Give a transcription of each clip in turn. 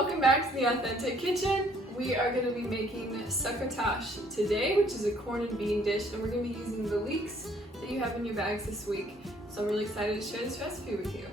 Welcome back to the Authentic Kitchen. We are going to be making succotash today, which is a corn and bean dish, and we're going to be using the leeks that you have in your bags this week. So I'm really excited to share this recipe with you.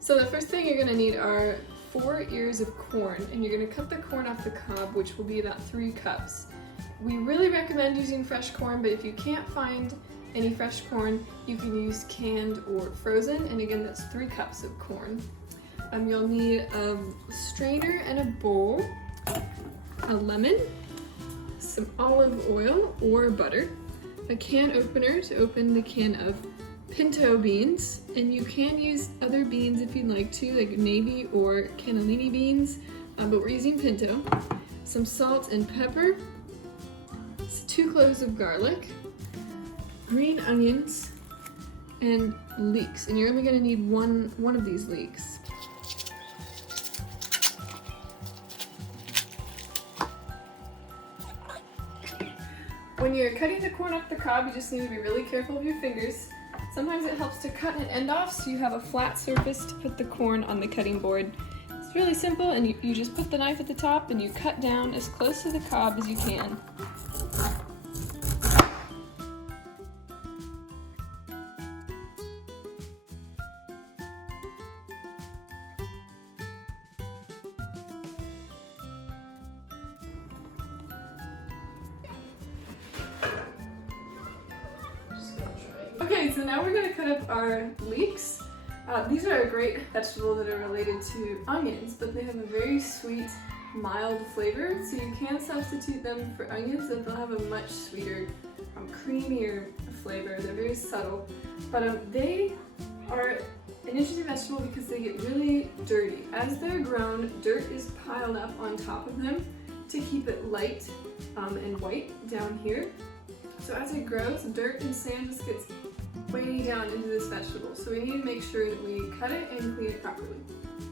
So the first thing you're going to need are 4 ears of corn, and you're going to cut the corn off the cob, which will be about 3 cups. We really recommend using fresh corn, but if you can't find any fresh corn, you can use canned or frozen, and again that's 3 cups of corn. You'll need a strainer and a bowl, a lemon, some olive oil or butter, a can opener to open the can of pinto beans, and you can use other beans if you'd like to, like navy or cannellini beans, but we're using pinto, some salt and pepper, 2 cloves of garlic, green onions, and leeks, and you're only going to need one of these leeks. When you're cutting the corn off the cob, you just need to be really careful of your fingers. Sometimes it helps to cut an end off so you have a flat surface to put the corn on the cutting board. It's really simple, and you just put the knife at the top and you cut down as close to the cob as you can. Okay, so now we're going to cut up our leeks. These are a great vegetable that are related to onions, but they have a very sweet, mild flavor, so you can substitute them for onions and they'll have a much sweeter, creamier flavor. They're very subtle, but they are an interesting vegetable because they get really dirty. As they're grown, dirt is piled up on top of them to keep it light and white down here. So as it grows, dirt and sand just gets way down into this vegetable. So we need to make sure that we cut it and clean it properly.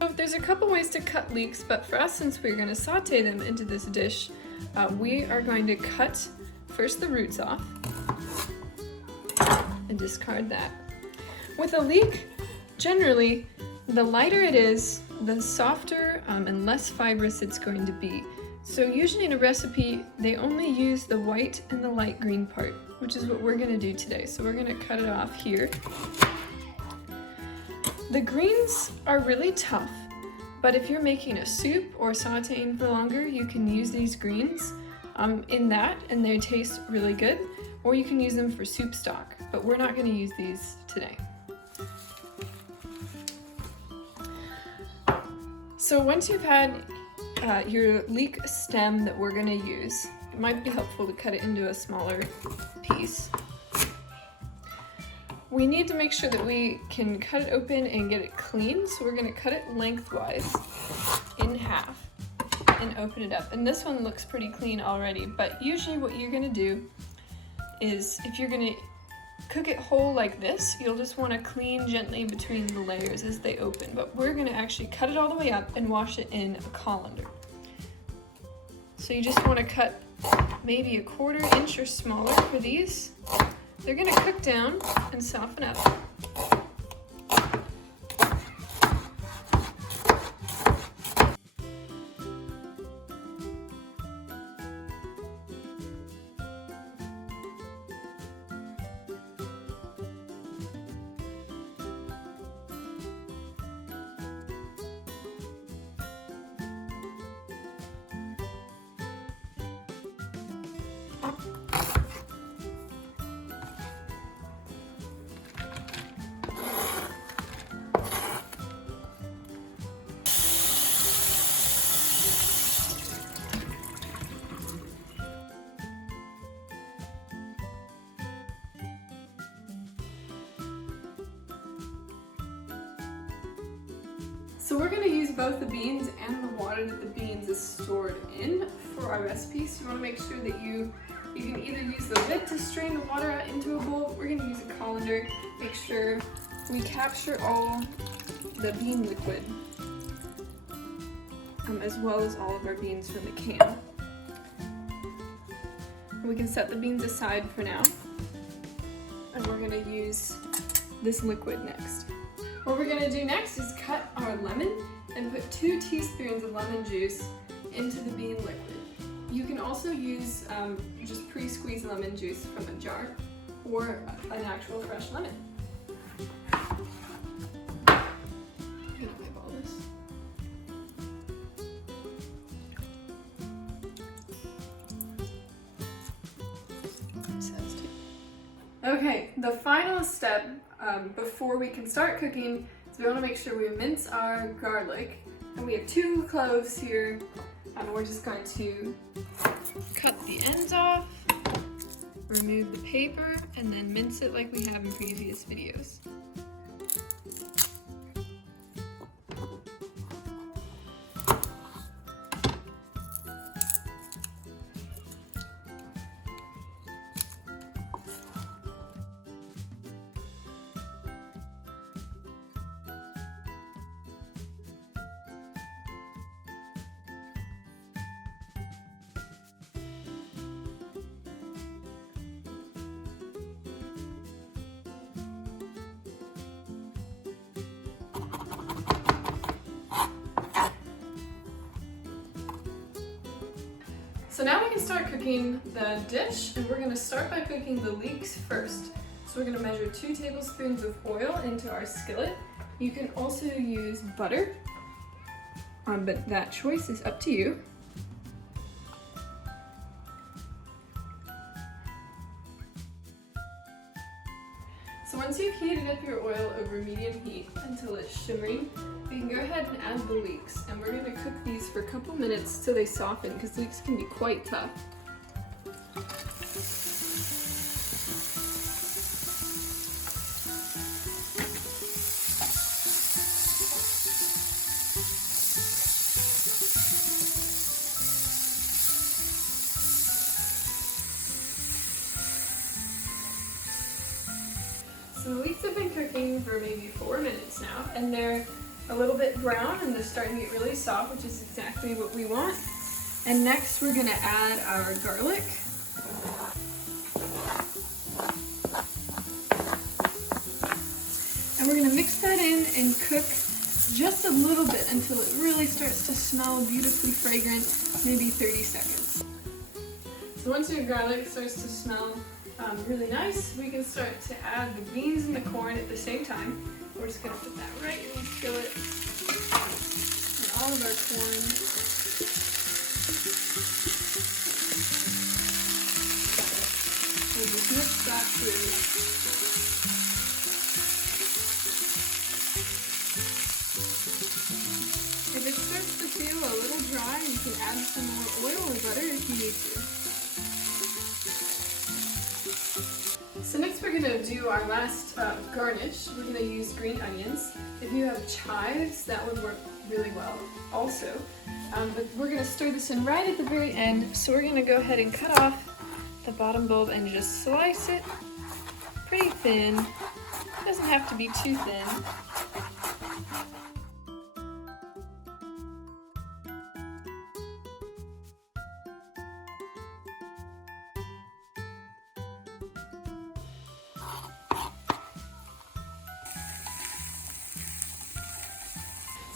So there's a couple ways to cut leeks, but for us, since we're going to saute them into this dish, we are going to cut first the roots off and discard that. With a leek, generally, the lighter it is, the softer and less fibrous it's going to be. So usually in a recipe, they only use the white and the light green part, which is what we're going to do today. So we're going to cut it off here. The greens are really tough, but if you're making a soup or sauteing for longer, you can use these greens in that, and they taste really good, or you can use them for soup stock, but we're not going to use these today. So once you've had your leek stem that we're going to use, it might be helpful to cut it into a smaller piece. We need to make sure that we can cut it open and get it clean, so we're going to cut it lengthwise in half and open it up. And this one looks pretty clean already, but usually what you're going to do is, if you're going to cook it whole like this, you'll just want to clean gently between the layers as they open, but we're going to actually cut it all the way up and wash it in a colander. So you just want to cut maybe 1/4 inch or smaller for these. They're going to cook down and soften up. So we're going to use both the beans and the water that the beans is stored in for our recipe. So you want to make sure that you can either use the lid to strain the water out into a bowl, but we're going to use a colander. Make sure we capture all the bean liquid, as well as all of our beans from the can. We can set the beans aside for now, and we're going to use this liquid next. What we're going to do next is cut our lemon and put 2 teaspoons of lemon juice into the bean liquid. You can also use just pre-squeezed lemon juice from a jar or an actual fresh lemon. I'm gonna wipe all this. Okay, the final step before we can start cooking is we want to make sure we mince our garlic. And we have 2 cloves here, and we're just going to cut the ends off, remove the paper, and then mince it like we have in previous videos. So now we can start cooking the dish, and we're going to start by cooking the leeks first. So we're going to measure 2 tablespoons of oil into our skillet. You can also use butter, but that choice is up to you. So once you've heated up your oil over medium heat until it's shimmering, we can go ahead and add the leeks, and we're going to cook these for a couple minutes till they soften, because leeks can be quite tough. So the leeks have been cooking for maybe 4 minutes now, and they're a little bit brown and they're starting to get really soft, which is exactly what we want. And next we're going to add our garlic. And we're going to mix that in and cook just a little bit until it really starts to smell beautifully fragrant, maybe 30 seconds. So once your garlic starts to smell really nice, we can start to add the beans and the corn at the same time. We're just going to put that right in the skillet, and all of our corn. We'll just mix that through. If it starts to feel a little dry, you can add some more oil or butter if you need to. So next we're going to do our last garnish. We're going to use green onions. If you have chives, that would work really well also. But we're going to stir this in right at the very end. So we're going to go ahead and cut off the bottom bulb and just slice it pretty thin. It doesn't have to be too thin.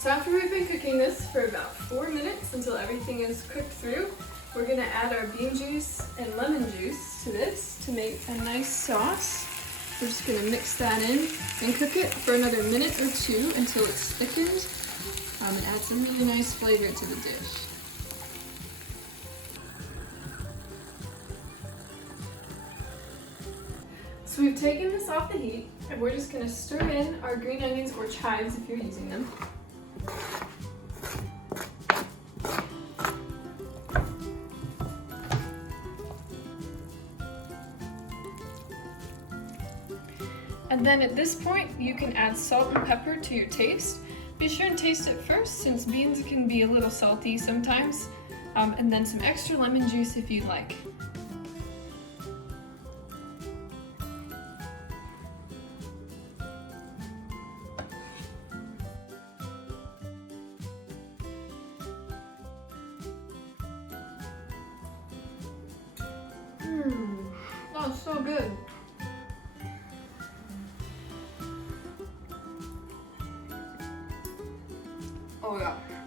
So after we've been cooking this for about 4 minutes until everything is cooked through, we're going to add our bean juice and lemon juice to this to make a nice sauce. We're just going to mix that in and cook it for another minute or 2 until it's thickened and add some really nice flavor to the dish. So we've taken this off the heat, and we're just going to stir in our green onions or chives if you're using them. And then at this point, you can add salt and pepper to your taste. Be sure and taste it first, since beans can be a little salty sometimes, and then some extra lemon juice if you'd like. Oh, it's so good. Oh yeah.